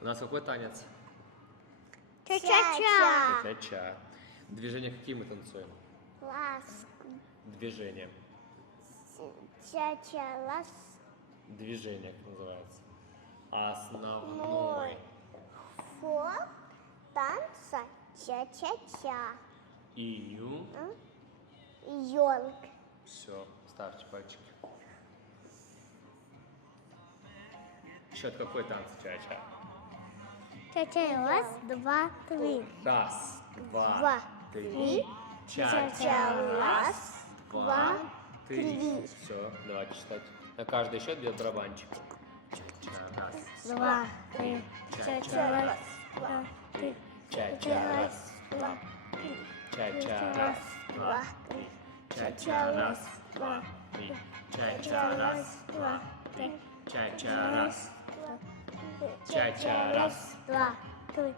У нас какой танец? Ча-ча-ча. Ча-ча. Движения какие мы танцуем? Ласк. Движение. Ча-ча. Ласк. Движение как называется? Основной. Фо. Танца. Ча-ча-ча. Ию. Йонг. Все, ставьте пальчики. Счет какой танц ча-ча? Ча-ча. Раз, два, три. Раз, два, Два, три. три. Ча-ча. Раз, два, три. три. Все, давайте считать. На каждый счет бьет барабанчик. Ча-ча. Раз, Два, три. Ча-ча. Раз, два, три. Ча-ча. Раз, два, три. Ча-ча. Раз, два, три. Ча-ча. Раз, два, три. Ча-ча. Раз, два, три. Ча-ча. Раз. Ча-ча. Раз. Два, три.